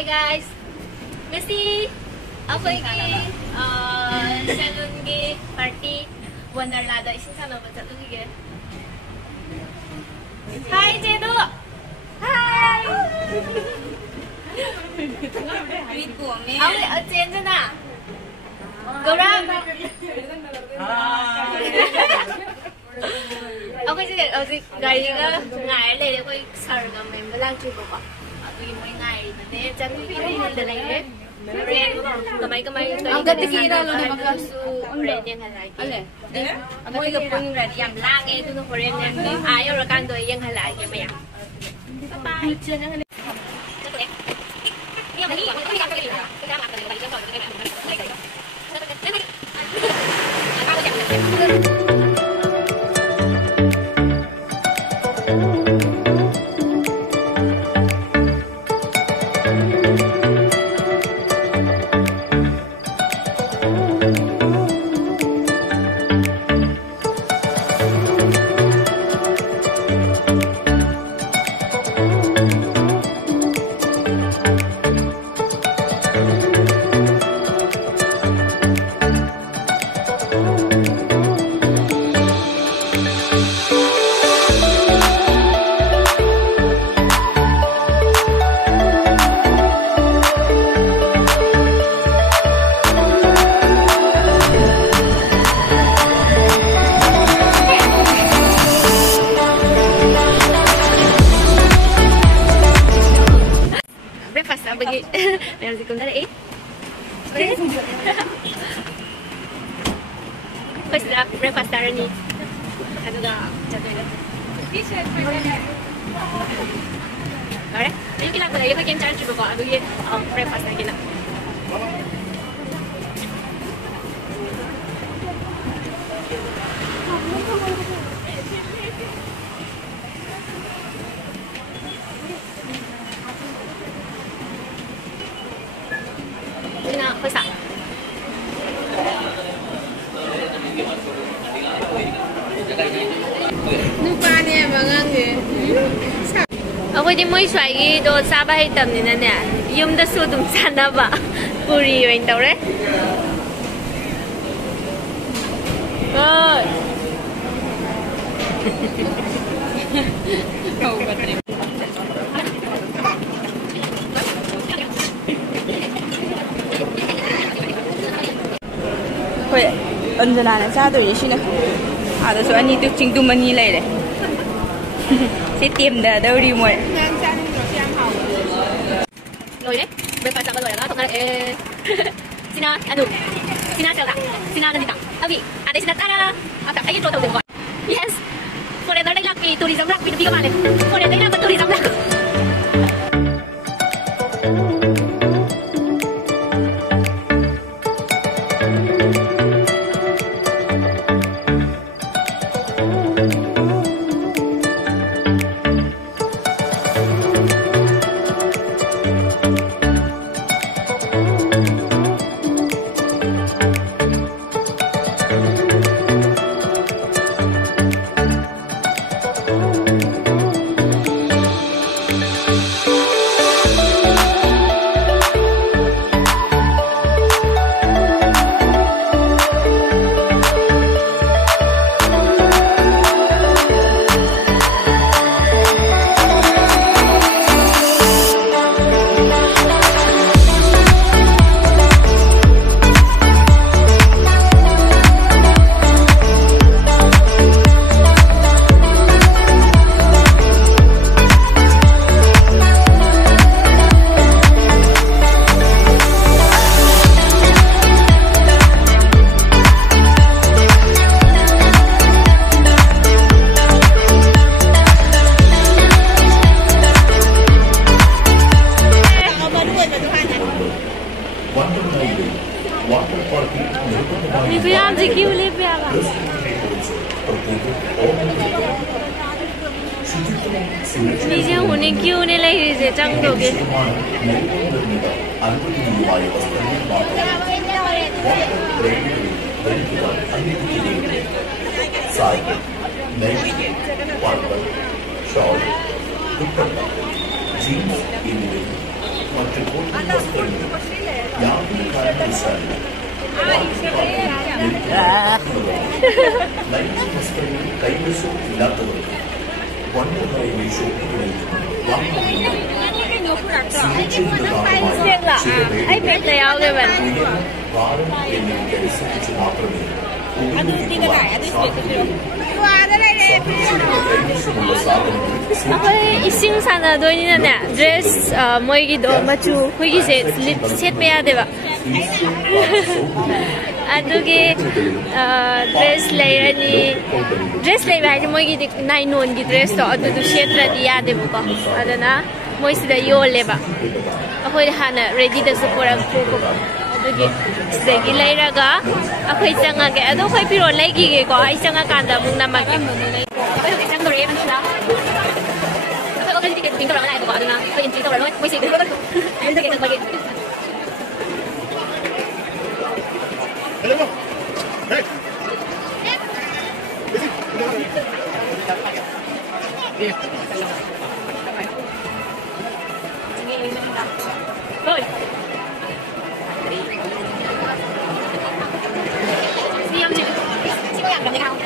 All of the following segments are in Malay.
Hi guys. Ngasi ako gi salon gi party Wonderla da eshing sanaba chatlugi. Hi Jedu. Hi. Awe change na. Gaurang. Ako si gari ga ngai le ko sar ga member lang chu ko. Adugi moi ngai ne chatu gi de lai le. Ren kamay ang gatikira lo ni magkasu ren yang halai. Ale. Moi ga pun ren yam lang e tu no ren yang ayo ra kan do yang halai ke maya. Bye. Chen ang meron si Kundara eh. First breakfast tara ni. Ano ga? T-shirt for dinner. Alright. Ayun kailangan ko na. Yung game charge ko. Ano yung breakfast na kailangan. Basta. Nupa niya mga nge. Ako di mo iswagi do sabay tam ni na niya. Yung da sudong sanaba. Puri yung tawre. Good. Oh, battery. Ôi, ân giờ này sao tôi vậy nè? À, tôi anh đi từ chính tu mình này đấy. Sẽ tìm được đâu đi muội. Rồi đấy, bây giờ sao rồi đó? Tôi nói, Sina, anu, Sina sao vậy? Sina làm gì vậy? Abi, ada Sina ada. Apa? Ayo coba tengok. Yes. Foreigner đây là cái tourism rak, pindah ke mana? Foreigner đây là cái tourism rak. 이제 오늘 기운이 이제 짱독이. Eshing sanadoi dress moigi do machu hoigi se set pe adeba adugi dress lairani moigi nainon gi dress to adu set radi adeba ko adana moi sida yoleba ahoi hana ready da support ko adugi segi lairaga akhoi changa ge adu khoi piro laigi ge ko ai changa kanda mung namage Tinggal orang lain buat ada nak, kau yang cerita orang lain, mesti kita buat. Kita kita bagi. Hello. Hey. Oi. Siap je. Siap yang kau.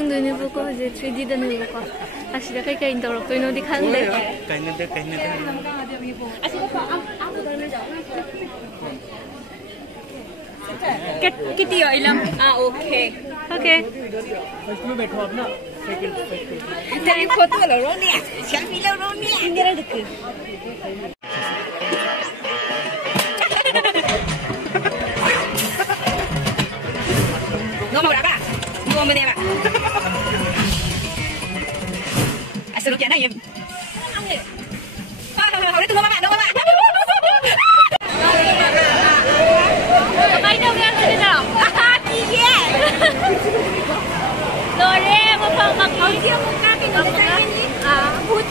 yang dulu buku aja, 3D dan dulu buku. Asyik kayak kain tolong tuh ini dikan deh. Kain deh. Asyik apa kalau कितनी ऑयलम okay okay इसमें बैठो अपना तेरी फोटो लो रोनिया सेल्फी लो रोनिया इंगरा देख nmhwdre nmhwdre asal kena ya udah tunggu mama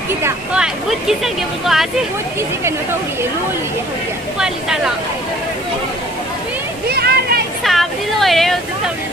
kita, buat kita ke buku aja. Buat kita kena tahu dia, loli dia. Kualita lah. Dia ada sabdi loh ya, itu sabdi.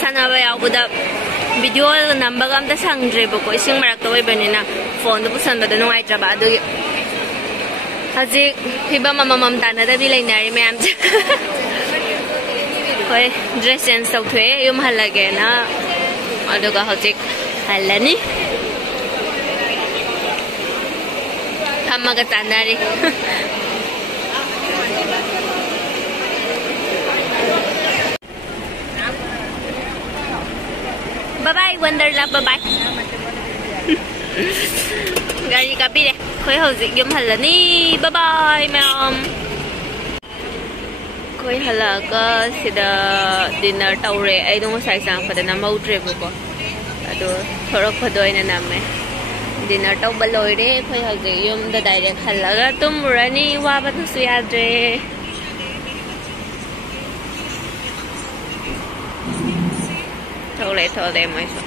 sanaba yabuda video number am da hangdre bako ising marak to ibenina phone do pusan bada nungai traba adu haji hiba mamam tana da bi lainari ma'am hoi dress and so thwe yum halage na aduga haji halani hamaga tanari bye bye Wonderla, bye bye. Gari kapi deh. Khoi hauzik yum halani. Bye bye ma'am. Khoi halaga sida dinner taure ai dong sai sang pada nmhwdre buko. Ado thorok phadoy na namme. Dinner tau baloi re khoi hauzik yum da direct halaga tumurani wa ba tu suyadre. Thôi để mấy số